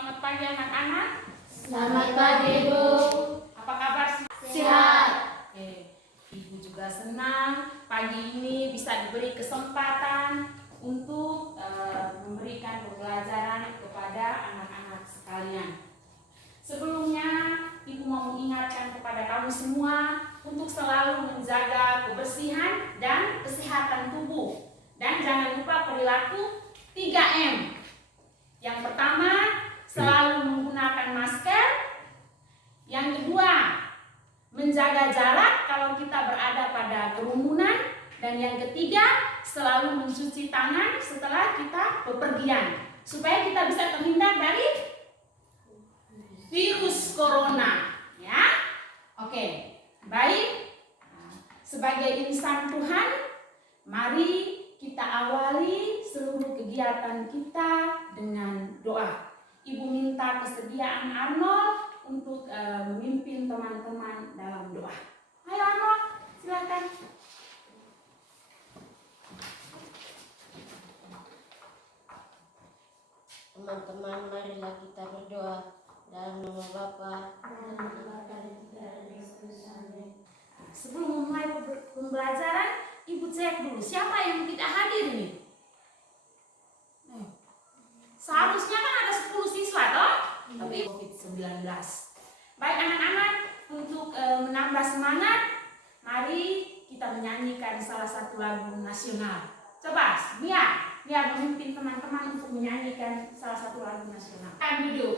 Selamat pagi anak-anak. Selamat pagi, Bu. Apa kabar? Sehat. Ibu juga senang pagi ini bisa diberi kesempatan untuk memberikan pembelajaran kepada anak-anak sekalian. Sebelumnya, Ibu mau mengingatkan kepada kamu semua untuk selalu menjaga kebersihan dan kesehatan tubuh. Dan jangan lupa perilaku 3M. Yang pertama, selalu menggunakan masker. Yang kedua, menjaga jarak kalau kita berada pada kerumunan. Dan yang ketiga, selalu mencuci tangan setelah kita bepergian, supaya kita bisa terhindar dari virus corona. Ya, oke, baik. Sebagai insan Tuhan, mari kita awali seluruh kegiatan kita dengan doa. Ibu minta kesediaan Arnold untuk memimpin teman-teman dalam doa. Ayo Arnold, silakan. Teman-teman, marilah kita berdoa dalam nama Bapa dan Anak dan Yesus. Amin. Sebelum memulai pembelajaran, Ibu cek dulu siapa yang tidak hadir nih. Seharusnya kan ada 10 siswa toh, tapi COVID-19. Baik anak-anak, untuk menambah semangat, mari kita menyanyikan salah satu lagu nasional. Coba, Mia memimpin teman-teman untuk menyanyikan salah satu lagu nasional. Duduk.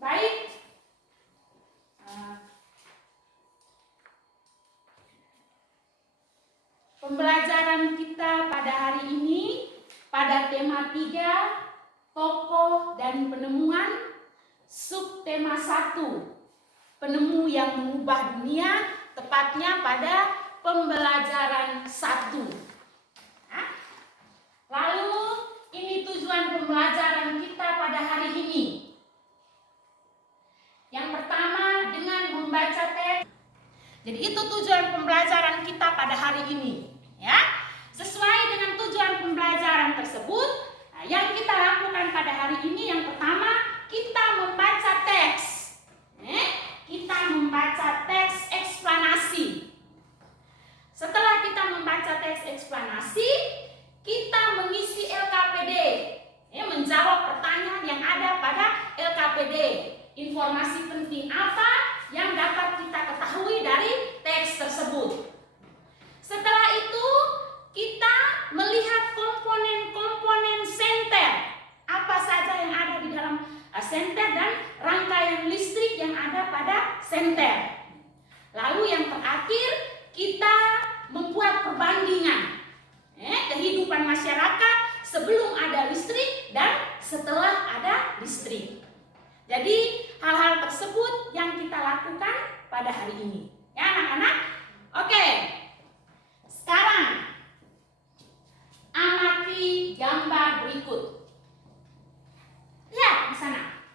Baik. Pembelajaran kita pada hari ini pada tema 3, tokoh dan penemuan, subtema 1, penemu yang mengubah dunia, tepatnya pada pembelajaran 1. Lalu ini tujuan pembelajaran kita pada hari ini. Yang pertama dengan membaca teks. Jadi itu tujuan pembelajaran kita pada hari ini. Ya, sesuai dengan tujuan pembelajaran tersebut, yang kita lakukan pada hari ini yang pertama, kita membaca teks. Kita membaca teks eksplanasi. Setelah kita membaca teks eksplanasi, kita mengisi LKPD. Menjawab pertanyaan yang ada pada LKPD. Informasi penting apa yang dapat kita ketahui dari teks tersebut. Setelah itu, kita melihat komponen-komponen senter. Apa saja yang ada di dalam senter dan rangkaian listrik yang ada pada senter. Lalu yang terakhir, kita membuat perbandingan kehidupan masyarakat sebelum ada listrik dan setelah ada listrik. Jadi hal-hal tersebut yang kita lakukan pada hari ini. Ya anak-anak? Oke. Sekarang amati gambar berikut. Lihat di sana.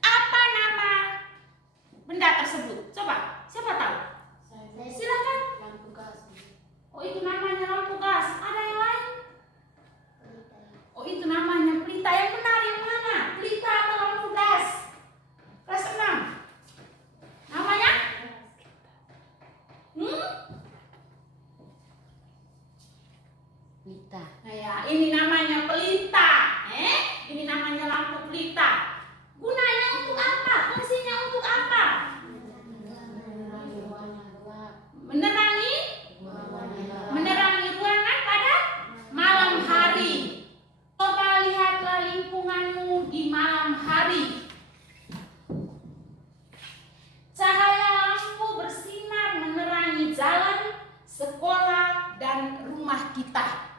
Apa nama benda tersebut? Coba, siapa tahu? Silakan. Lampu gas. Oh, itu namanya lampu gas. Ada yang lain? Oh, itu namanya pelita. Yang benar yang mana? Pelita atau lampu gas? Kelas 6. Namanya? Pelita. Nah ya, ini namanya pelita. Ini namanya lampu pelita. Gunanya untuk apa? Fungsinya untuk apa? Menerangi? Menerangi ruangan pada malam hari. Coba lihatlah lingkunganmu di malam hari. Cahaya lampu bersinar menerangi jalan, sekolah, dan rumah kita.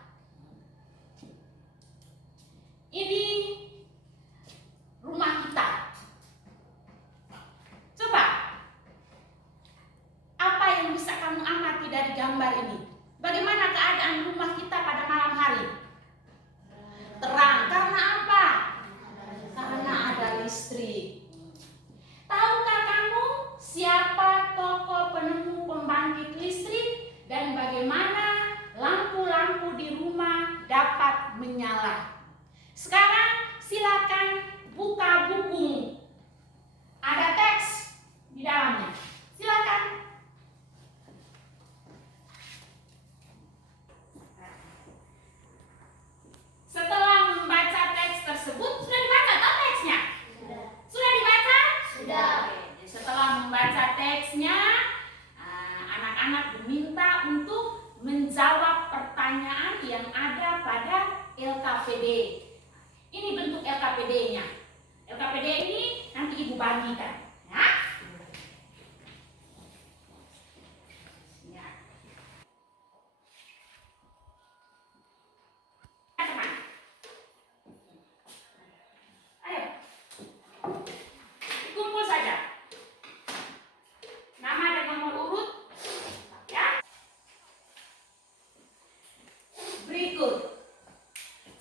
Ini rumah kita. Coba, apa yang bisa kamu amati dari gambar ini? Bagaimana keadaan rumah kita pada malam hari? Terang. Karena apa? Karena ada listrik. Tahukah kamu siapa tokoh penemu pembangkit listrik dan bagaimana lampu-lampu di pertanyaan yang ada pada LKPD. Ini bentuk LKPD-nya. LKPD ini nanti Ibu bagikan, ya. Ya. Teman. Ayo. Kumpul saja. Nama dan nomor urut, ya. Berikut.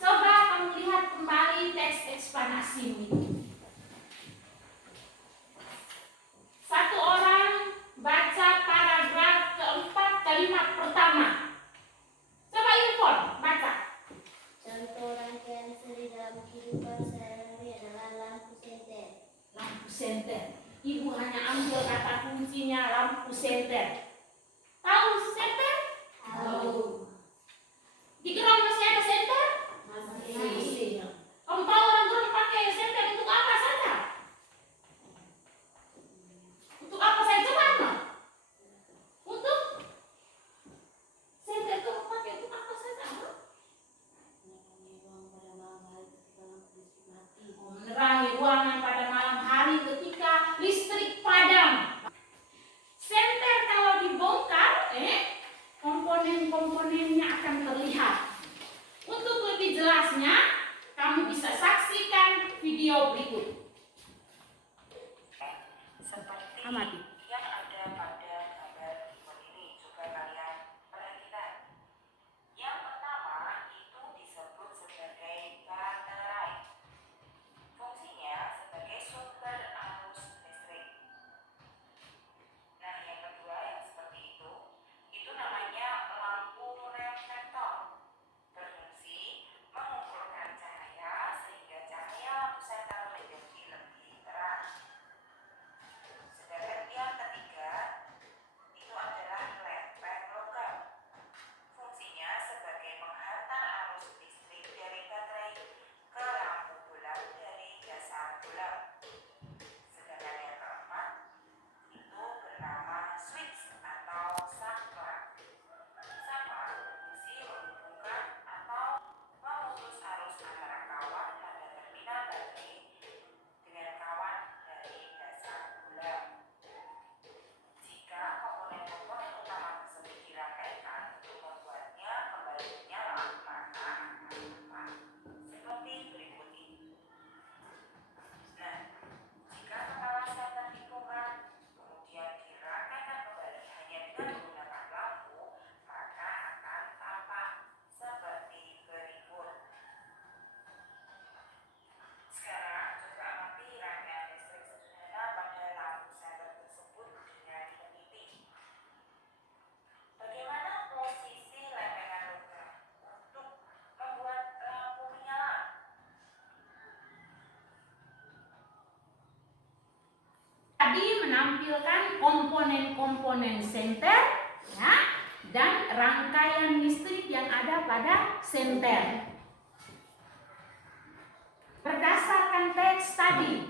Coba kamu lihat kembali teks eksplanasi ini. Satu orang baca paragraf keempat kalimat pertama. Coba Irfan baca. Contoh rangkaian seri dalam kehidupan sehari-hari adalah lampu senter. Lampu senter. Ibu hanya ambil kata kuncinya lampu senter. Tahu senter? Tahu. Di gerong masih ada senter? Masih. Kamu tahu orang gerong pakai senter untuk apa saja? Untuk apa saya coba no? Untuk senter itu pakai untuk apa saja? No? Menerangi ruangan pada malam hari ketika listrik padam. Senter kalau dibongkar, komponen-komponennya akan terlihat. Untuk lebih jelasnya, kamu bisa saksikan video berikut. Seperti Amati. yang ada pada gambar timun ini, coba kalian perhatikan. Yang pertama itu disebut sebagai baterai. Fungsinya sebagai sumber arus listrik. Nah, yang kedua yang seperti itu namanya lampu reflektor. Berfungsi mengumpulkan cahaya sehingga cahaya lampu senter menjadi lebih terang. Sedangkan yang ketiga itu adalah lemper logam. Fungsinya sebagai penghantar arus listrik dari baterai ke lampu bola dari dasar bola. Sedangkan yang keempat itu bernama switch atau saklar. Saklar berfungsi menghubungkan atau memutus arus antara kawan pada terminal baterai dengan kawan dari dasar bola. Jika komponen-komponen utama tersebut dirangkaikan untuk membuatnya kembali menyala, maka akan tampak seperti berikut ini. Nah, jika kepala senter dibongkar, kemudian dirangkaikan kembali hanya dengan menggunakan lampu, maka akan tampak seperti berikut. Sekarang coba amati rangkaian listrik sederhana pada lampu senter tersebut dengan teliti. Bagaimana posisi lempengan logam untuk membuat lampu menyala? Tadi menampilkan komponen-komponen senter, ya, dan rangkaian listrik yang ada pada senter. Berdasarkan teks tadi,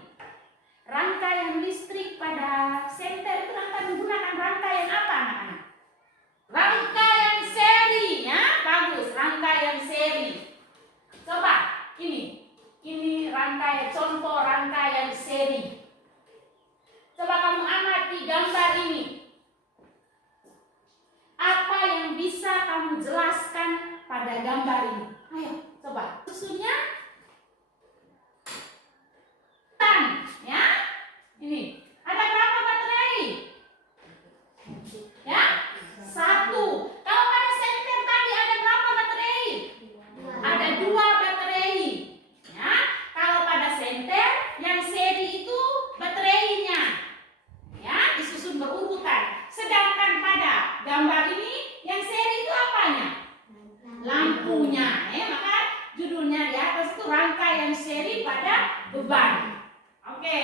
rangkaian listrik pada senter itu akan menggunakan rangkaian apa, anak-anak? Rangkaian seri, ya, bagus, rangkaian seri. Coba, ini rangkaian, contoh rangkaian seri. Coba kamu amati gambar ini. Apa yang bisa kamu jelaskan pada gambar ini? Ayo, coba. Susunya tan, ya. Ini. Ada berapa baterai? Ya? 1. Kalau pada senter tadi ada berapa baterai? Ada 2 baterai. Ya. Kalau pada senter yang seri itu baterainya, ya, disusun berurutan. Sedangkan pada gambar ini yang seri itu apanya? Lampunya, maka judulnya di atas itu rangkaian seri pada beban. Oke.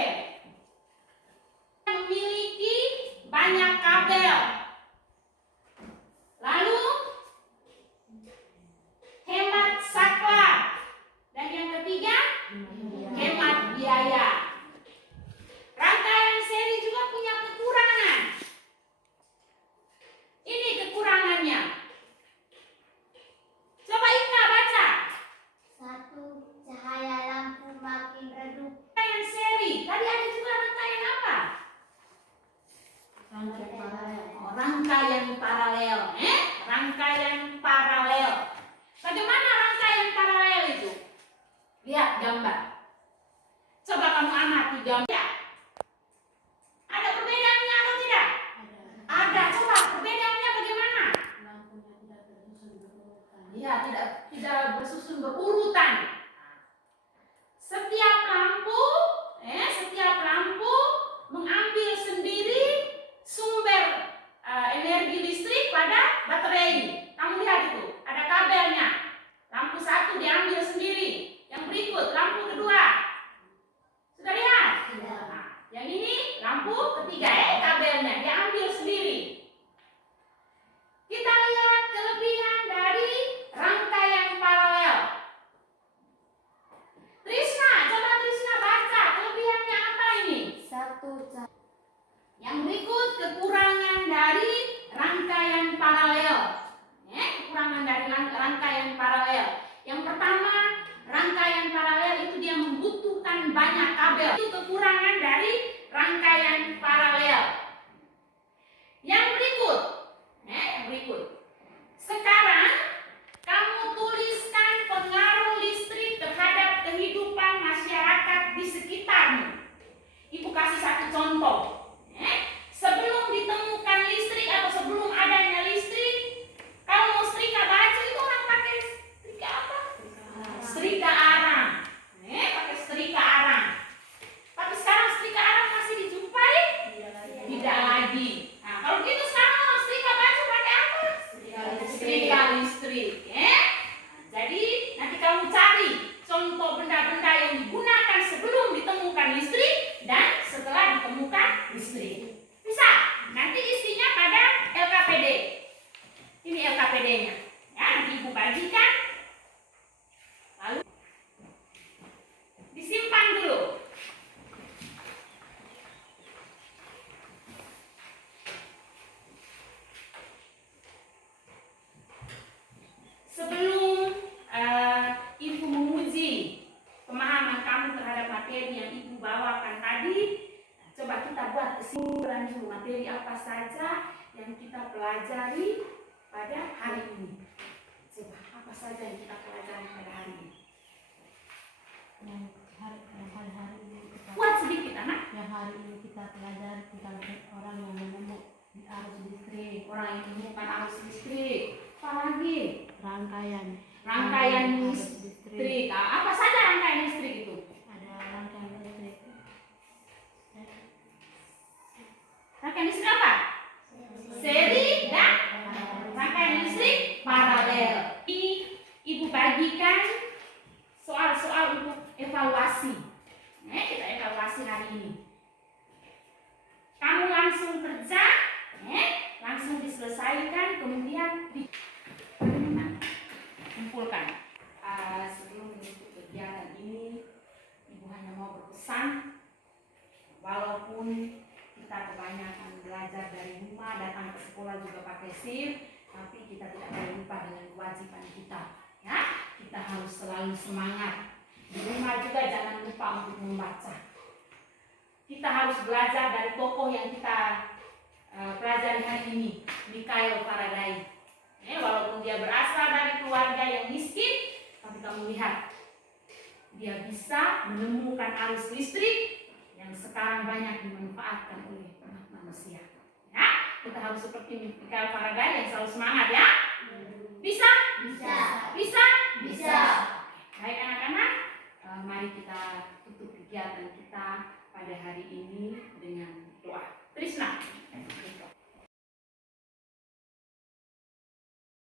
Memiliki banyak kabel. Lalu hemat saklar. Dan yang ketiga, hemat biaya. Rangkaian seri juga punya kekurangan. Ini kekurangannya. Lihat, tidak bersusun berurutan. Setiap lampu mengambil sendiri sumber energi listrik pada baterai. Kamu lihat itu, ada kabelnya. Lampu satu diambil sendiri. Yang berikut, lampu kedua. Sudah lihat? Nah, yang ini lampu ketiga, kabelnya diambil sendiri. Kita lihat kelebihan dari rangkaian paralel. Trisna, coba Trisna baca kelebihannya apa ini? Yang berikut kekurangan dari rangkaian paralel. Kekurangan dari rangkaian paralel. Yang pertama, rangkaian paralel itu dia membutuhkan banyak kabel. Itu kekurangan dari rangkaian paralel. Yang berikut. Sekarang kamu tuliskan pengaruh listrik terhadap kehidupan masyarakat di sekitarmu. Ibu kasih satu contoh. Sebelum ditemukan listrik atau sebelum adanya listrik, kalau mau setrika baju itu orang pakai setrika apa? Setrika arang. Pakai setrika arang. Tapi sekarang setrika arang masih dijumpai? Tidak lagi. Nah, kalau gitu sekarang mau setrika baju pakai apa? Setrika listrik. Jadi nanti kamu cari contoh benda-benda yang digunakan sebelum ditemukan listrik dan setelah ditemukan listrik. Bisa? Nanti isinya pada LKPD. Ini LKPD-nya. Ya, nanti Ibu bagikan. Lalu disimpan dulu. Sebelum Ibu menguji pemahaman kamu terhadap materi yang Ibu bawakan tadi, coba kita buat kesimpulan dulu materi apa saja yang kita pelajari pada hari ini. Coba apa saja yang kita pelajari pada hari ini? Yang hari-hari ini kita Buat sedikit anak. yang hari ini kita pelajari tentang orang yang menemukan arus listrik, Orang yang menemukan arus listrik. Apa lagi? rangkaian Rangkaian arus listrik. Nah, apa saja rangkaian listrik itu? ada rangkaian listrik Rangkaian listrik apa? Seri dan rangkaian listrik paralel. Ini Ibu bagikan soal-soal untuk evaluasi. Kita evaluasi hari ini. Kamu langsung kerja, langsung diselesaikan, kemudian kumpulkan. Sebelum menutup kegiatan ini, Ibu hanya mau berpesan, walaupun kita kebanyakan belajar dari rumah, datang ke sekolah juga pakai SIM, tapi kita tidak boleh lupa dengan kewajiban kita. Ya, kita harus selalu semangat. Di rumah juga jangan lupa untuk membaca. Kita harus belajar dari tokoh yang kita pelajari hari ini, Mikhail Faraday. Walaupun dia berasal dari keluarga yang miskin, tapi kamu lihat, dia bisa menemukan arus listrik yang sekarang banyak dimanfaatkan oleh manusia. Ya, kita harus seperti Mikhail Faraday yang selalu semangat ya. Bisa? bisa Bisa? bisa Baik anak-anak, mari kita tutup kegiatan kita pada hari ini dengan